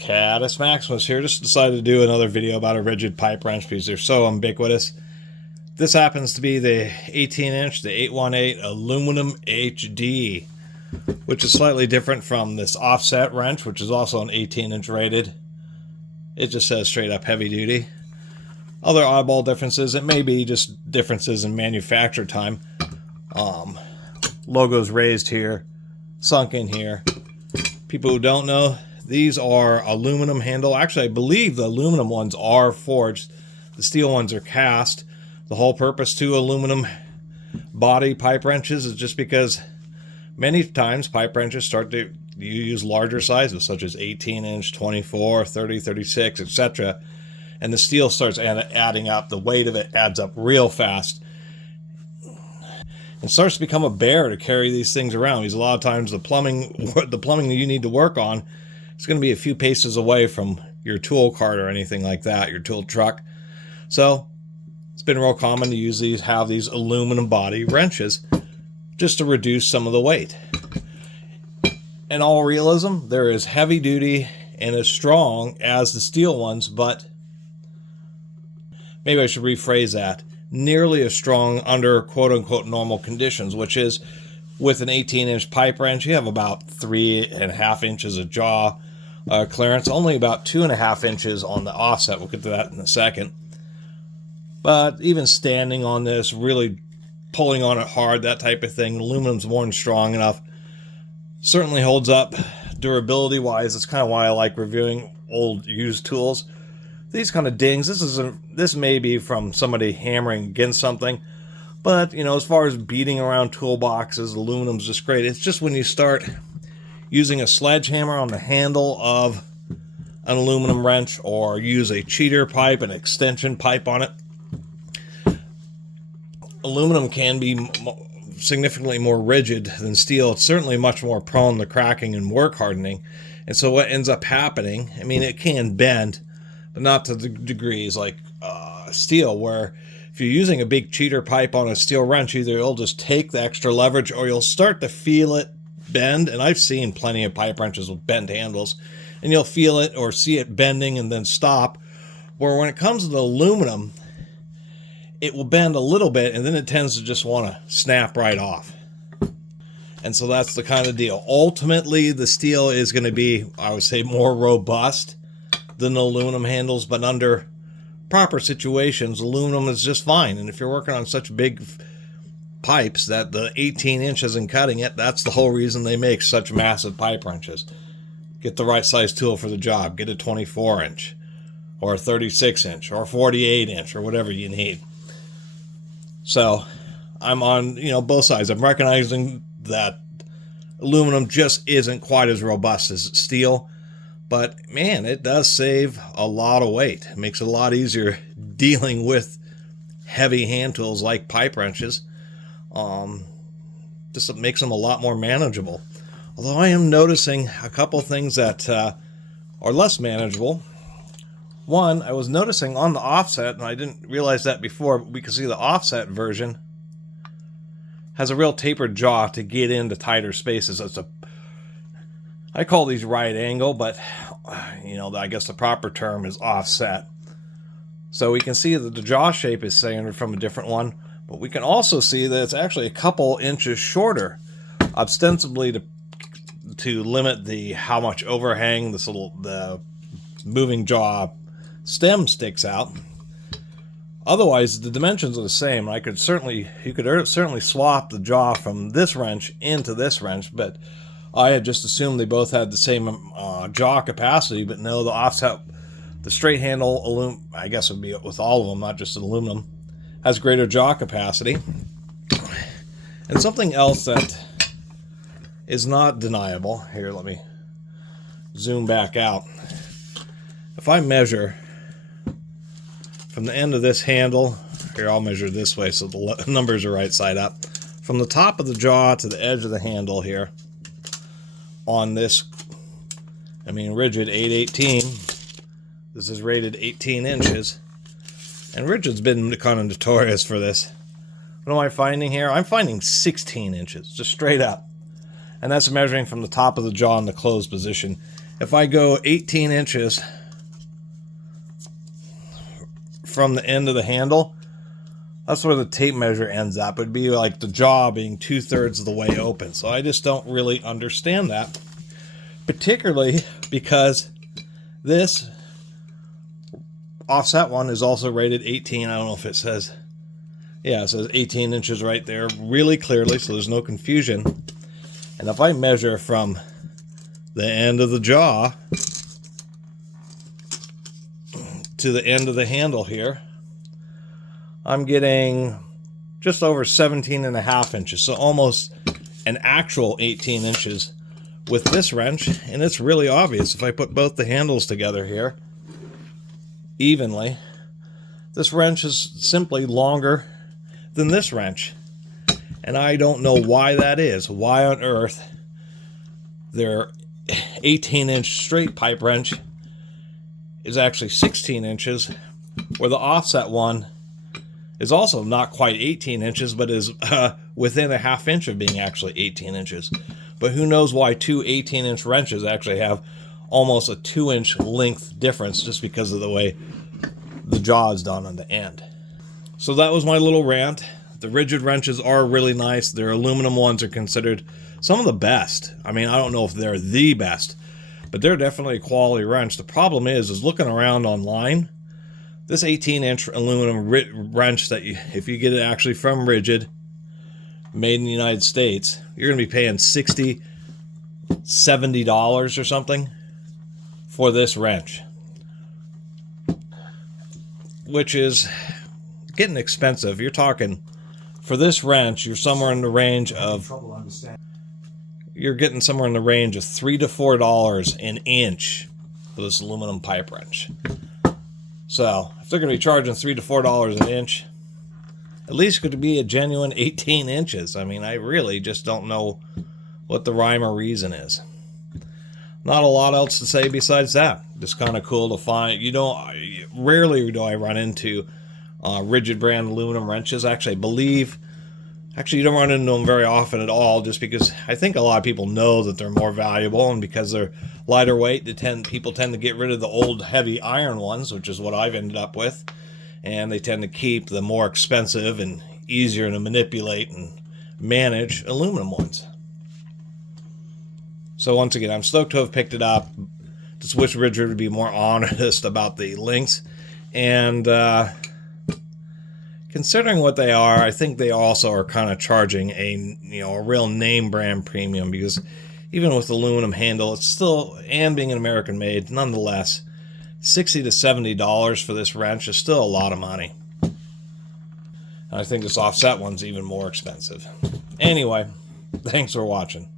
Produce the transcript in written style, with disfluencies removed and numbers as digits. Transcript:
Catus Maximus here. Just decided to do another video about a Ridgid pipe wrench because they're so ubiquitous. This happens to be the 18-inch, the 818 aluminum HD, which is slightly different from this offset wrench, which is also an 18-inch rated. It just says straight up heavy duty. Other oddball differences, it may be just differences in manufacture time. Logos raised here, sunk in here. People who don't know, these are aluminum handle. Actually, I believe the aluminum ones are forged. The steel ones are cast. The whole purpose to aluminum body pipe wrenches is just because many times pipe wrenches start to use larger sizes, such as 18-inch, 24, 30, 36, etc. And the steel starts adding up. The weight of it adds up real fast. It starts to become a bear to carry these things around, because a lot of times the plumbing that you need to work on is going to be a few paces away from your tool cart or anything like that, your tool truck. So it's been real common to have these aluminum body wrenches just to reduce some of the weight. In all realism, they're as heavy duty and as strong as the steel ones, but maybe I should rephrase that. Nearly as strong under quote-unquote normal conditions, which is with an 18-inch pipe wrench, you have about 3.5 inches of jaw clearance, only about 2.5 inches on the offset. We'll get to that in a second. But even standing on this, really pulling on it hard, that type of thing, aluminum's more than strong enough. Certainly holds up durability-wise. That's kind of why I like reviewing old used tools. These kind of dings, this may be from somebody hammering against something, but you know, as far as beating around toolboxes, aluminum's just great. It's just when you start using a sledgehammer on the handle of an aluminum wrench, or use a cheater pipe, an extension pipe on it, aluminum can be significantly more rigid than steel. It's certainly much more prone to cracking and work hardening. And so what ends up happening, I mean, it can bend, but not to the degrees like steel, where if you're using a big cheater pipe on a steel wrench, either it'll just take the extra leverage or you'll start to feel it bend. And I've seen plenty of pipe wrenches with bent handles, and you'll feel it or see it bending and then stop. Where when it comes to the aluminum, it will bend a little bit and then it tends to just want to snap right off. And so that's the kind of deal. Ultimately, the steel is going to be, I would say, more robust than the aluminum handles, but under proper situations, aluminum is just fine. And if you're working on such big pipes that the 18 inches and cutting it, that's the whole reason they make such massive pipe wrenches. Get the right size tool for the job. Get a 24-inch or a 36-inch or 48-inch or whatever you need. So I'm on, both sides. I'm recognizing that aluminum just isn't quite as robust as steel. But man, it does save a lot of weight. It makes it a lot easier dealing with heavy hand tools like pipe wrenches. Just makes them a lot more manageable. Although I am noticing a couple things that are less manageable. One, I was noticing on the offset, and I didn't realize that before, but we can see the offset version has a real tapered jaw to get into tighter spaces. I call these right angle, but I guess the proper term is offset. So we can see that the jaw shape is standard from a different one, but we can also see that it's actually a couple inches shorter, ostensibly to limit how much overhang the moving jaw stem sticks out. Otherwise, the dimensions are the same. You could certainly swap the jaw from this wrench into this wrench, but I had just assumed they both had the same jaw capacity, but no, the offset, the straight handle, I guess it would be with all of them, not just aluminum, has greater jaw capacity. And something else that is not deniable, here, let me zoom back out. If I measure from the end of this handle, here I'll measure this way so the numbers are right side up, from the top of the jaw to the edge of the handle here, on this, Ridgid 818, this is rated 18 inches, and Ridgid's been kind of notorious for this. What am I finding here? I'm finding 16 inches, just straight up. And that's measuring from the top of the jaw in the closed position. if I go 18 inches from the end of the handle, that's where the tape measure ends up. It'd be like the jaw being 2/3 of the way open. So I just don't really understand that, particularly because this offset one is also rated 18. I don't know if it says, yeah, it says 18 inches right there really clearly, so there's no confusion. And if I measure from the end of the jaw to the end of the handle here, I'm getting just over 17.5 inches, so almost an actual 18 inches with this wrench. And it's really obvious if I put both the handles together here evenly, this wrench is simply longer than this wrench. And I don't know why that is. Why on earth their 18-inch straight pipe wrench is actually 16 inches, where the offset one is also not quite 18 inches, but is within a ½ inch of being actually 18 inches. But who knows why two 18-inch wrenches actually have almost a 2-inch length difference, just because of the way the jaw is done on the end. So that was my little rant. The Ridgid wrenches are really nice. Their aluminum ones are considered some of the best. I mean, I don't know if they're the best, but they're definitely a quality wrench. The problem is looking around online, this 18-inch aluminum wrench that if you get it actually from Ridgid, made in the United States, you're going to be paying $60, $70 or something for this wrench, which is getting expensive. You're talking, for this wrench, you're somewhere in the range of, you're getting somewhere in the range of $3 to $4 an inch for this aluminum pipe wrench. So if they're going to be charging $3 to $4 an inch, at least it could be a genuine 18 inches. I mean, I really just don't know what the rhyme or reason is. Not a lot else to say besides that. Just kind of cool to find. Rarely do I run into Ridgid brand aluminum wrenches. Actually, you don't run into them very often at all, just because I think a lot of people know that they're more valuable, and because they're lighter weight, people tend to get rid of the old heavy iron ones, which is what I've ended up with, and they tend to keep the more expensive and easier to manipulate and manage aluminum ones. So once again, I'm stoked to have picked it up. Just wish Ridgid would be more honest about the links, and considering what they are, I think they also are kind of charging a real name brand premium, because even with the aluminum handle, it's still, and being an American made, nonetheless, $60 to $70 for this wrench is still a lot of money. And I think this offset one's even more expensive. Anyway, thanks for watching.